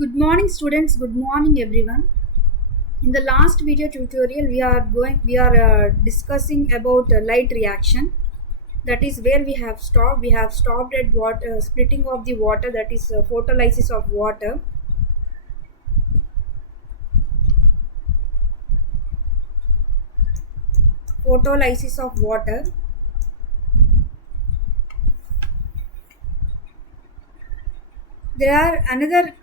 Good morning students, good morning everyone. In the last video tutorial we are discussing about light reaction. That is where we have stopped. We have stopped at water splitting of the water, that is photolysis of water. Photolysis of water. There are another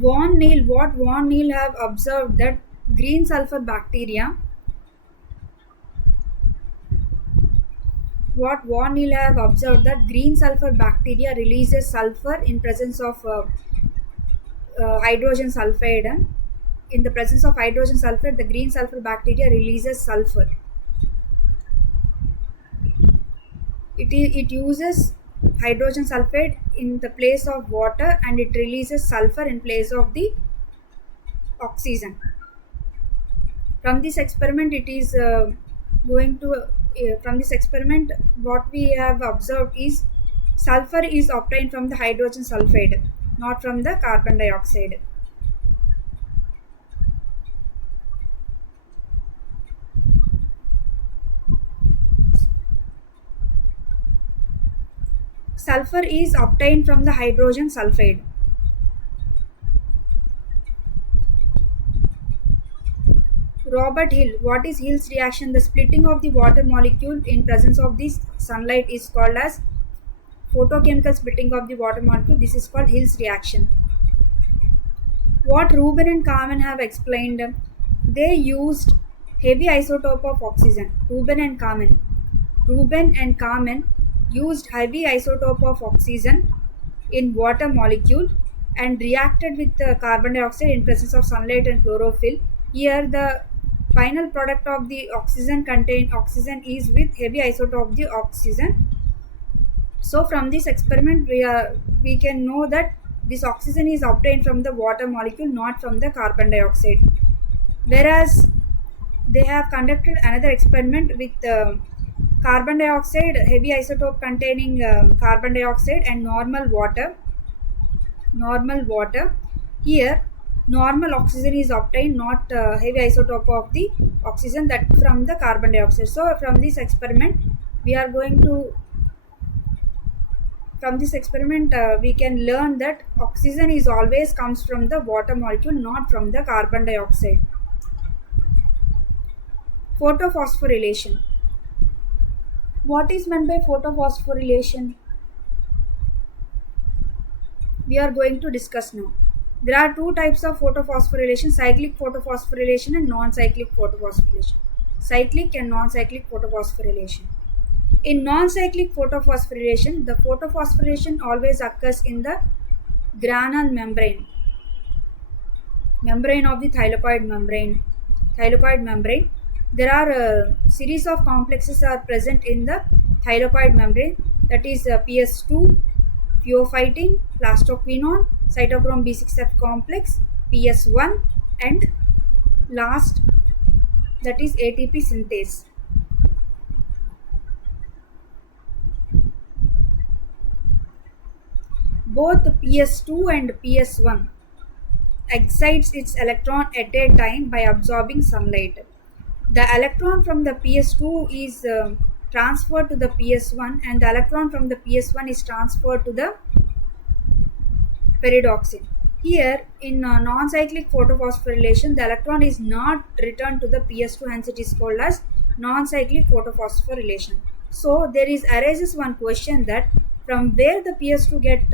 what Von Neil have observed that green sulfur bacteria. What Von Neil have observed that green sulfur bacteria releases sulfur in presence of hydrogen sulfide. In the presence of hydrogen sulfide, the green sulfur bacteria releases sulfur. It uses hydrogen sulfide in the place of water, and it releases sulfur in place of the oxygen. From this experiment, it is going to from this experiment, what we have observed is sulfur is obtained from the hydrogen sulfide, not from the carbon dioxide. Sulfur is obtained from the hydrogen sulfide. Robert Hill. What is Hill's reaction? The splitting of the water molecule in presence of this sunlight is called as photochemical splitting of the water molecule. This is called Hill's reaction. What Rubin and Kamen have explained, they used heavy isotope of oxygen. Rubin and Kamen used heavy isotope of oxygen in water molecule and reacted with carbon dioxide in presence of sunlight and chlorophyll. Here the final product of the oxygen is with heavy isotope of the oxygen. So from this experiment we can know that this oxygen is obtained from the water molecule, not from the carbon dioxide. Whereas they have conducted another experiment with carbon dioxide, heavy isotope containing carbon dioxide, and normal water. Here normal oxygen is obtained, not heavy isotope of the oxygen, that from the carbon dioxide. So from this experiment we can learn that oxygen is always comes from the water molecule, not from the carbon dioxide. Photophosphorylation. What is meant by photophosphorylation? We are going to discuss now. There are two types of photophosphorylation: cyclic photophosphorylation and non-cyclic photophosphorylation. Cyclic and non-cyclic photophosphorylation. In non-cyclic photophosphorylation, the photophosphorylation always occurs in the granule membrane of the thylakoid membrane. There are a series of complexes are present in the thylakoid membrane, that is PS2, pheophytin, plastoquinone, cytochrome B6F complex, PS1, and last, that is ATP synthase. Both PS2 and PS1 excites its electron at a time by absorbing sunlight. The electron from the PS2 is transferred to the PS1, and the electron from the PS1 is transferred to the pyridoxine. Here in non-cyclic photophosphorylation, the electron is not returned to the PS2, hence it is called as non-cyclic photophosphorylation. So there arises one question, that from where the PS2 get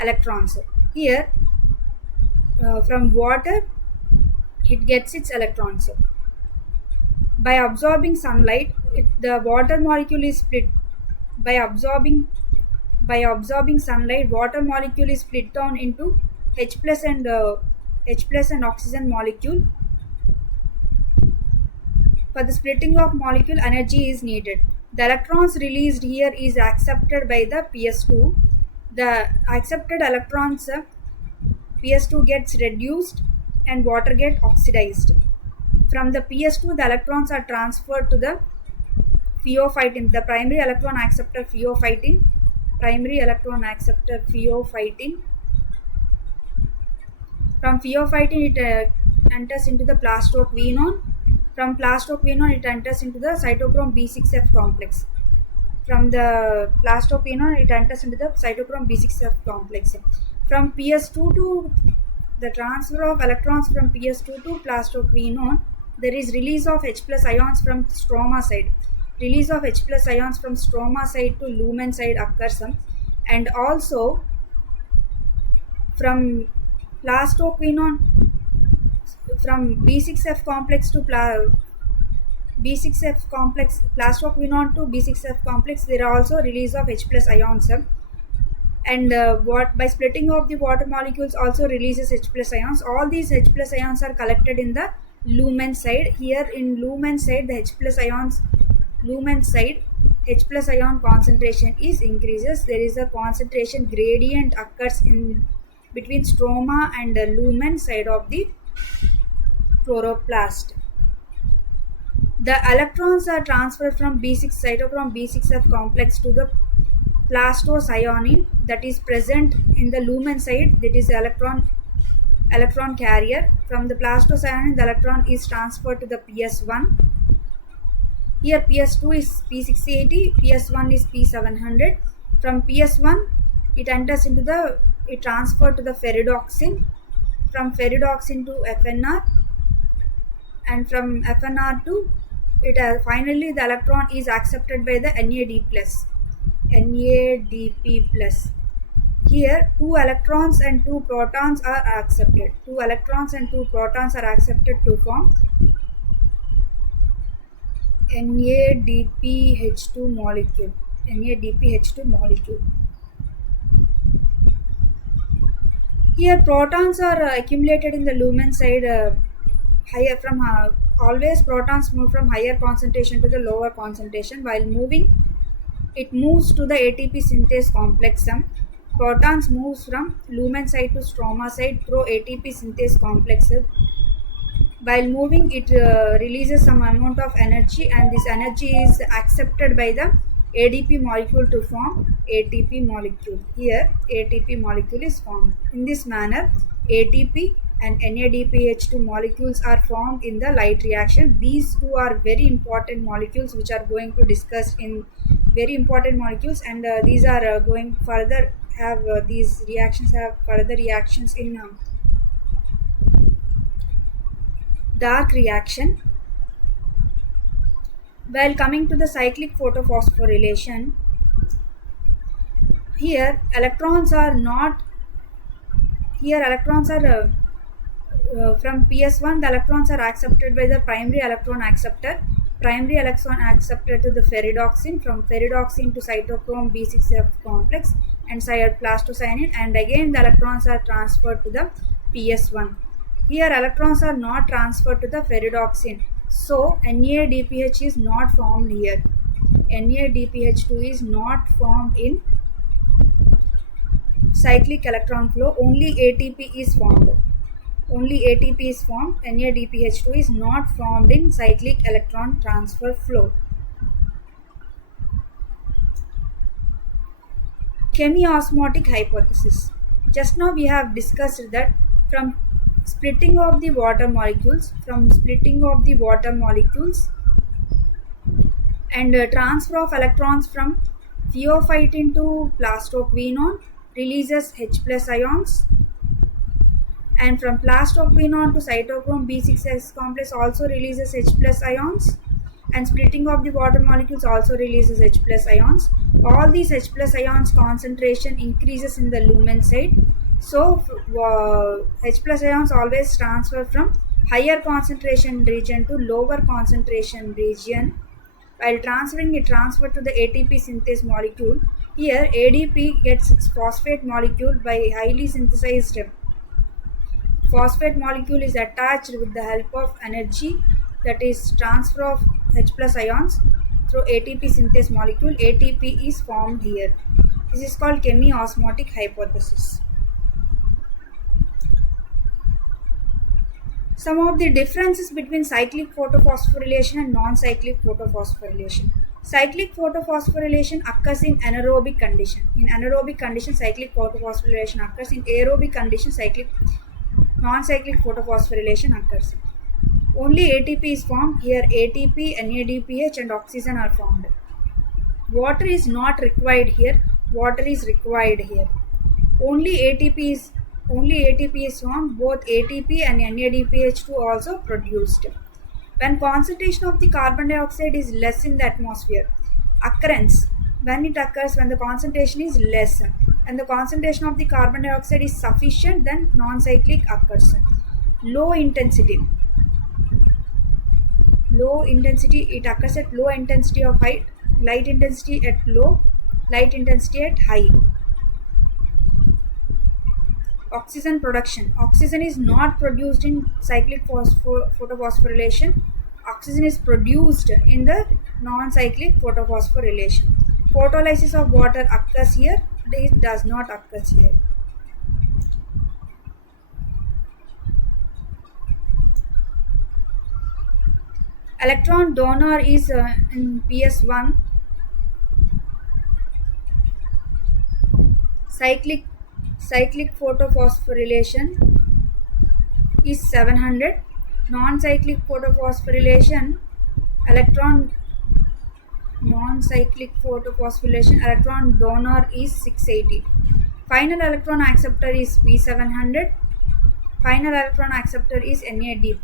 electrons. Here from water it gets its electrons. By absorbing sunlight, the water molecule is split. By absorbing sunlight, water molecule is split down into H plus and oxygen molecule. For the splitting of molecule, energy is needed. The electrons released here is accepted by the PS2. The accepted electrons, PS2 gets reduced and water get oxidized. From the PS2, the electrons are transferred to the pheophytin, the primary electron acceptor pheophytin, From pheophytin, it enters into the plastoquinone. From plastoquinone, it enters into the cytochrome B6F complex. From the plastoquinone, it enters into the cytochrome B6F complex. From PS2 to the transfer of electrons from PS2 to plastoquinone, there is release of H plus ions from stroma side. Release of H plus ions from stroma side to lumen side occurs, and also from plastoquinone, from B6F complex to B6F complex, plastoquinone to B6F complex, there are also release of H plus ions, and what by splitting of the water molecules also releases H plus ions. All these H plus ions are collected in the lumen side. Here in lumen side, the H plus ions, lumen side, H plus ion concentration is increases. There is a concentration gradient occurs in between stroma and the lumen side of the chloroplast. The electrons are transferred from B6 cytochrome B6F complex to the plastocyanin that is present in the lumen side, that is electron carrier. From the plastocyanin, the electron is transferred to the PS1. Here PS2 is P680, PS1 is P700. From PS1, it enters into the, it transferred to the ferridoxin. From ferridoxin to FNR, and from FNR to it finally the electron is accepted by the NAD plus. NADP plus. Here 2 electrons and 2 protons are accepted. 2 electrons and 2 protons are accepted to form NADPH2 molecule. NADPH2 molecule. Here protons are accumulated in the lumen side higher from always protons move from higher concentration to the lower concentration. While moving, it moves to the ATP synthase complex. Protons moves from lumen side to stroma side through ATP synthase complex. While moving, it releases some amount of energy, and this energy is accepted by the ADP molecule to form ATP molecule. Here ATP molecule is formed. In this manner, ATP and NADPH2 molecules are formed in the light reaction. These two are very important molecules which are going to discuss in very important molecules, and these are going further have these reactions have further reactions in dark reaction. While coming to the cyclic photophosphorylation, here electrons are not, here electrons are from PS1, the electrons are accepted by the primary electron acceptor. Primary electron accepted to the ferridoxin, from ferridoxin to cytochrome B6F complex and plastocyanin, and again the electrons are transferred to the PS1. Here electrons are not transferred to the ferridoxin, so NADPH is not formed here. NADPH2 is not formed in cyclic electron flow. Only ATP is formed. Only ATP is formed. NADPH2 is not formed in cyclic electron transfer flow. Chemiosmotic hypothesis. Just now we have discussed that from splitting of the water molecules, and transfer of electrons from pheophytin to plastoquinone releases H plus ions, and from plastoquinone to cytochrome B6X complex also releases H plus ions, and splitting of the water molecules also releases H plus ions. All these H plus ions concentration increases in the lumen side. So H plus ions always transfer from higher concentration region to lower concentration region. While transferring, it transferred to the ATP synthase molecule. Here ADP gets its phosphate molecule by highly synthesized. Phosphate molecule is attached with the help of energy, that is transfer of H plus ions through ATP synthase molecule. ATP is formed here. This is called chemiosmotic hypothesis. Some of the differences between cyclic photophosphorylation and non-cyclic photophosphorylation. Cyclic photophosphorylation occurs in anaerobic condition. In anaerobic condition, cyclic photophosphorylation occurs. In aerobic condition, cyclic non-cyclic photophosphorylation occurs. Only ATP is formed. Here ATP, NADPH and oxygen are formed. Water is not required here. Water is required here. Only ATP is formed. Both ATP and NADPH2 also produced. When concentration of the carbon dioxide is less in the atmosphere, occurrence, when it occurs when the concentration is less and the concentration of the carbon dioxide is sufficient, then non-cyclic occurs. Low intensity, it occurs at low intensity of height, light intensity at low, light intensity at high. Oxygen production. Oxygen is not produced in cyclic photophosphorylation. Oxygen is produced in the non-cyclic photophosphorylation. Photolysis of water occurs here. It does not occur here. Electron donor is in PS1. Cyclic photophosphorylation is 700. Non-cyclic photophosphorylation electron donor is 680. Final electron acceptor is P700. Final electron acceptor is NAD+.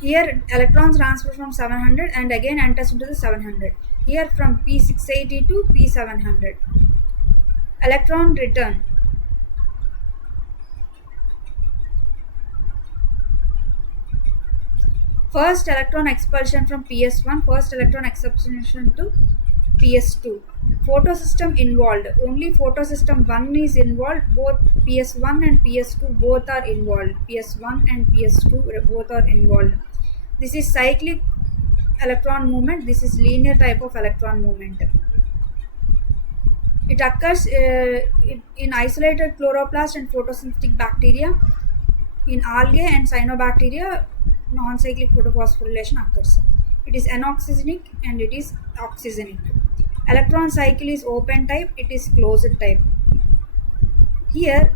Here electrons transfer from 700 and again enters into the 700. Here from P680 to P700. Electron return. First electron expulsion from PS1, first electron expulsion to PS2. Photosystem involved. Only photosystem 1 is involved. Both PS1 and PS2 both are involved. PS1 and PS2 both are involved. This is cyclic electron movement. This is linear type of electron movement. It occurs in isolated chloroplast and photosynthetic bacteria. In algae and cyanobacteria, non-cyclic photophosphorylation occurs. It is anoxygenic and it is oxygenic. Electron cycle is open type, it is closed type. Here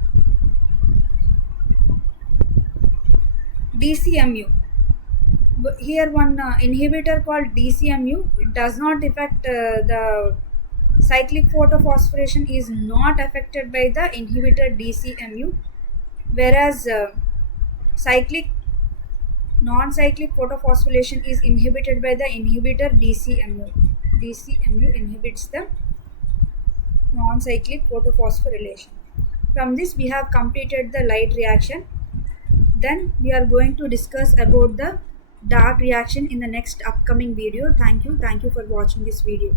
DCMU. Here one inhibitor called DCMU. It does not affect the cyclic photophosphorylation is not affected by the inhibitor DCMU, whereas non-cyclic photophosphorylation is inhibited by the inhibitor DCMU. DCMU inhibits the non-cyclic photophosphorylation. From this we have completed the light reaction. Then we are going to discuss about the dark reaction in the next upcoming video. Thank you for watching this video.